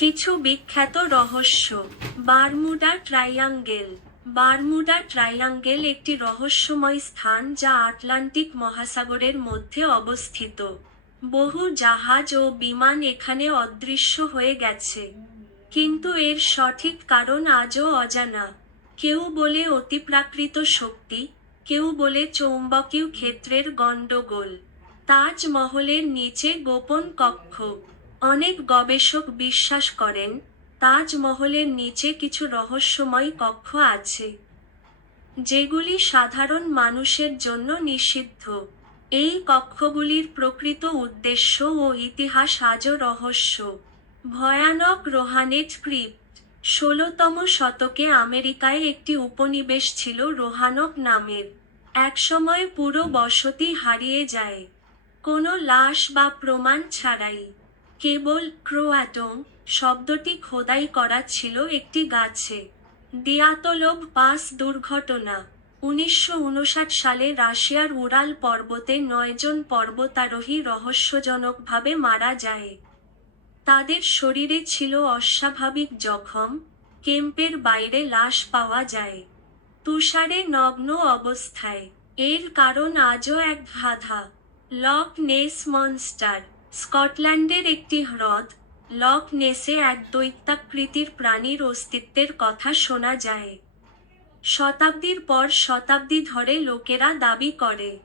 কিছু বিখ্যাত রহস্য। বারমুডা ট্রাইয়াঙ্গেল বারমুডা ট্রাইয়াঙ্গেল একটি রহস্যময় স্থান যা আটলান্টিক মহাসাগরের মধ্যে অবস্থিত। বহু জাহাজ ও বিমান এখানে অদৃশ্য হয়ে গেছে। কিন্তু এর সঠিক কারণ আজও অজানা। কেউ বলে অতিপ্রাকৃত শক্তি, কেউ বলে চৌম্বকীয় ক্ষেত্রের গণ্ডগোল। তাজমহলের নিচে গোপন কক্ষ। অনেক গবেষক বিশ্বাস করেন, তাজমহলের নিচে কিছু রহস্যময় কক্ষ আছে, যেগুলি সাধারণ মানুষের জন্য নিষিদ্ধ। এই কক্ষগুলির প্রকৃত উদ্দেশ্য ও ইতিহাস আজও রহস্য। ভয়ানক রোহানেট ক্রিপ্ট ষোলতম শতকে আমেরিকায় একটি উপনিবেশ ছিল রোহানক নামের। একসময় পুরো বসতি হারিয়ে যায়। কোনো লাশ বা প্রমাণ ছাড়াই। কেবল ক্রোয়াটম শব্দটি খোদাই করা ছিল একটি গাছে। দিয়াতলব পাস দুর্ঘটনা। উনিশশো উনষাট সালে রাশিয়ার উরাল পর্বতে নয়জন পর্বতারোহী রহস্যজনকভাবে মারা যায়। তাদের শরীরে ছিল অস্বাভাবিক জখম, কেম্পের বাইরে লাশ পাওয়া যায়। তুষারে নগ্ন অবস্থায়। এর কারণ আজও এক ধাঁধা লক নেস মনস্টার। স্কটল্যান্ডের একটি হ্রদ, লক নেসে এক দৈত্যাকৃতির প্রাণীর অস্তিত্বের কথা শোনা যায়। শতাব্দীর পর শতাব্দী ধরে লোকেরা দাবি করে,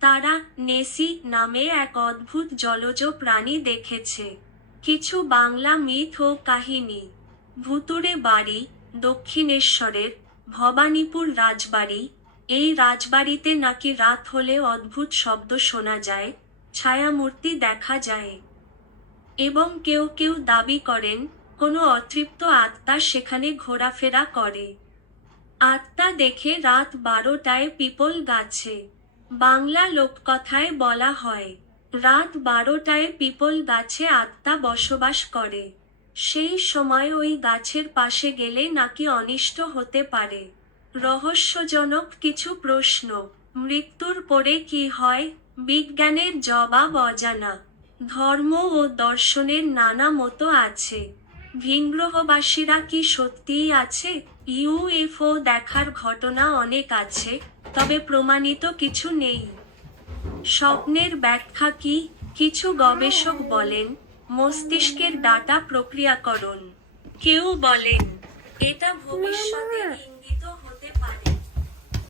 তারা নেসি নামে এক অদ্ভুত জলজ প্রাণী দেখেছে। কিছু বাংলা মিথ ও কাহিনী ভুতুরে বাড়ি, দক্ষিণেশ্বরের, ভবানীপুর রাজবাড়ি, এই রাজবাড়িতে নাকি রাত হলে অদ্ভুত শব্দ শোনা যায় ছায়ামূর্তি দেখা যায়। এবং কেউ কেউ দাবি করেন, কোনো অতৃপ্ত আত্মা সেখানে ঘোরাফেরা করে। আত্মা দেখে রাত বারোটায় পিপল গাছে। বাংলা লোককথায় বলা হয়, রাত বারোটায় পিপল গাছে আত্মা বসবাস করে। সেই সময় ওই গাছের পাশে গেলে নাকি অনিষ্ট হতে পারে। রহস্যজনক কিছু প্রশ্ন, মৃত্যুর পরে কি হয় বিজ্ঞানের জবাব অজানা। ধর্ম ও দর্শনের নানা মতো আছে। ভিনগ্রহবাসীরা কি সত্যিই আছে? ইউএফও দেখার ঘটনা অনেক আছে তবে প্রমাণিত কিছু নেই। স্বপ্নের ব্যাখ্যা কি? কিছু গবেষক বলেন মস্তিষ্কের ডাটা প্রক্রিয়াকরণ। কেউ বলেন এটা ভবিষ্যতের